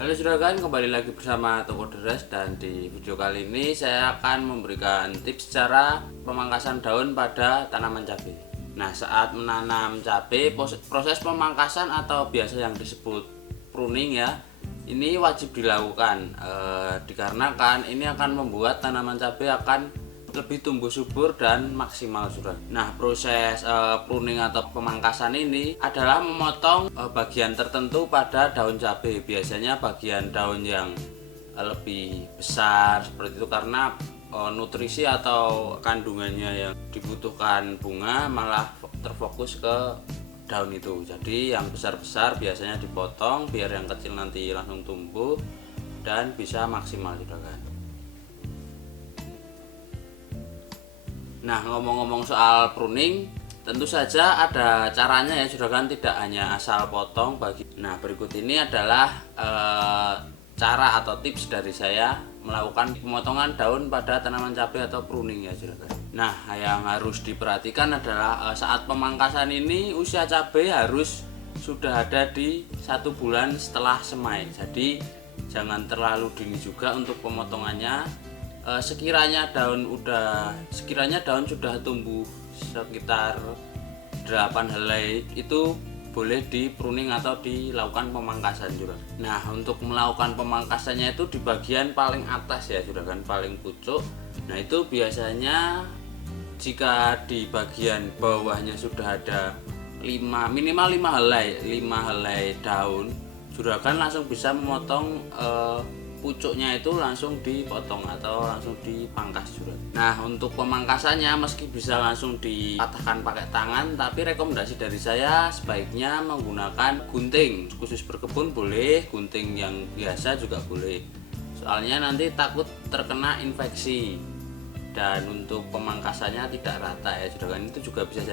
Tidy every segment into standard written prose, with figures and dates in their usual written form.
Halo juragan, kembali lagi bersama Toko Deres, dan di video kali ini saya akan memberikan tips cara pemangkasan daun pada tanaman cabai. Nah, saat menanam cabai, proses pemangkasan atau biasa yang disebut pruning ya, ini wajib dilakukan dikarenakan ini akan membuat tanaman cabai akan lebih tumbuh subur dan maksimal sudah. Nah, proses pruning atau pemangkasan ini adalah memotong bagian tertentu pada daun cabai. Biasanya bagian daun yang lebih besar seperti itu, karena nutrisi atau kandungannya yang dibutuhkan bunga malah terfokus ke daun itu. Jadi yang besar-besar biasanya dipotong biar yang kecil nanti langsung tumbuh dan bisa maksimal sudah kan. Nah, ngomong-ngomong soal pruning, tentu saja ada caranya ya juragan, tidak hanya asal potong bagi. Nah, berikut ini adalah cara atau tips dari saya melakukan pemotongan daun pada tanaman cabai atau pruning ya juragan. Nah, yang harus diperhatikan adalah saat pemangkasan ini usia cabai harus sudah ada di 1 bulan setelah semai. Jadi jangan terlalu dini juga untuk pemotongannya. Sekiranya daun sudah tumbuh sekitar 8 helai, itu boleh di pruning atau dilakukan pemangkasan juga. Nah, untuk melakukan pemangkasannya itu di bagian paling atas ya juragan, paling pucuk. Nah, itu biasanya jika di bagian bawahnya sudah ada minimal 5 helai daun, juragan langsung bisa memotong pucuknya itu langsung dipotong atau langsung dipangkas juga. Nah, untuk pemangkasannya meski bisa langsung dipatahkan pakai tangan, tapi rekomendasi dari saya sebaiknya menggunakan gunting. Khusus berkebun boleh, gunting yang biasa juga boleh. Soalnya nanti takut terkena infeksi. Dan untuk pemangkasannya tidak rata ya juragan, itu juga bisa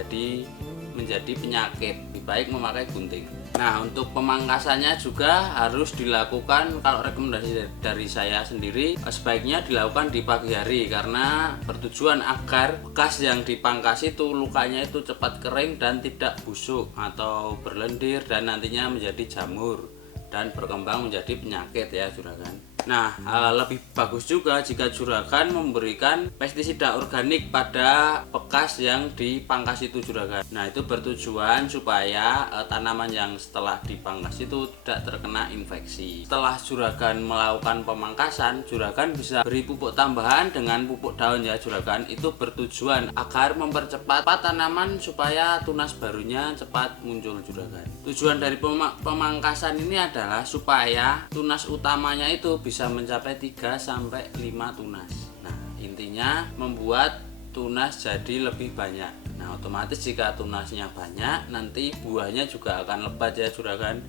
menjadi penyakit. Lebih baik memakai gunting. Nah, untuk pemangkasannya juga harus dilakukan, kalau rekomendasi dari saya sendiri, sebaiknya dilakukan di pagi hari, karena bertujuan agar bekas yang dipangkas itu lukanya itu cepat kering dan tidak busuk atau berlendir dan nantinya menjadi jamur dan berkembang menjadi penyakit ya juragan. Nah, lebih bagus juga jika juragan memberikan pestisida organik pada bekas yang dipangkas itu juragan. Nah, itu bertujuan supaya tanaman yang setelah dipangkas itu tidak terkena infeksi. Setelah juragan melakukan pemangkasan, juragan bisa beri pupuk tambahan dengan pupuk daun ya juragan. Itu bertujuan agar mempercepat tanaman supaya tunas barunya cepat muncul juragan. Tujuan dari pemangkasan ini adalah supaya tunas utamanya itu bisa mencapai 3-5 tunas. Nah, intinya membuat tunas jadi lebih banyak. Nah, otomatis jika tunasnya banyak, nanti buahnya juga akan lebat ya juragan.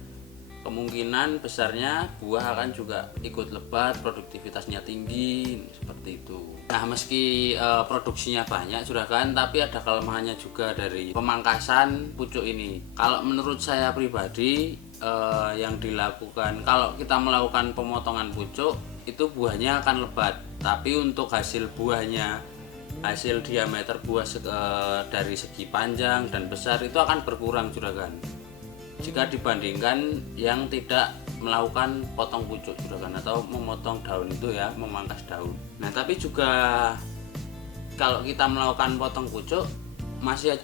Kemungkinan besarnya buah akan juga ikut lebat, produktivitasnya tinggi seperti itu. Nah, meski produksinya banyak juragan, tapi ada kelemahannya juga dari pemangkasan pucuk ini. Kalau menurut saya pribadi, yang dilakukan kalau kita melakukan pemotongan pucuk itu buahnya akan lebat, tapi untuk hasil buahnya, hasil diameter buah dari segi panjang dan besar itu akan berkurang juragan jika dibandingkan yang tidak melakukan potong pucuk juragan atau memotong daun itu ya, memangkas daun. Nah, tapi juga kalau kita melakukan potong pucuk masih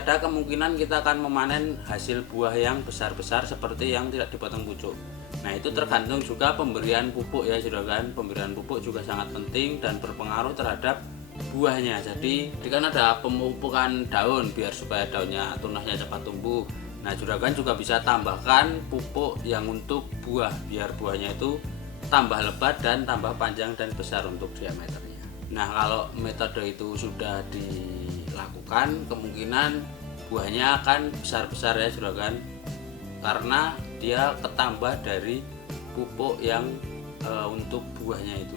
ada kemungkinan kita akan memanen hasil buah yang besar-besar seperti yang tidak dipotong pucuk. Nah, itu tergantung juga pemberian pupuk ya juragan. Pemberian pupuk juga sangat penting dan berpengaruh terhadap buahnya. Jadi kan ada pemupukan daun biar supaya daunnya, tunasnya cepat tumbuh. Nah, juragan juga bisa tambahkan pupuk yang untuk buah biar buahnya itu tambah lebat dan tambah panjang dan besar untuk diameternya. Nah, kalau metode itu sudah dilakukan, kemungkinan buahnya akan besar-besar ya juragan, karena dia ketambah dari pupuk yang untuk buahnya itu.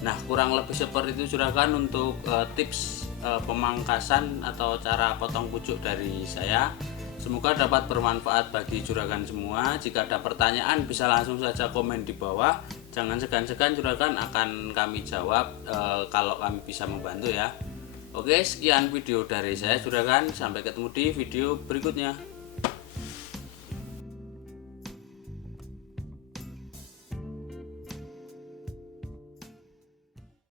Nah, kurang lebih seperti itu juragan untuk tips pemangkasan atau cara potong pucuk dari saya. Semoga dapat bermanfaat bagi juragan semua. Jika ada pertanyaan bisa langsung saja komen di bawah. Jangan segan-segan juragan akan kami jawab kalau kami bisa membantu ya. Oke, sekian video dari saya juragan. Sampai ketemu di video berikutnya.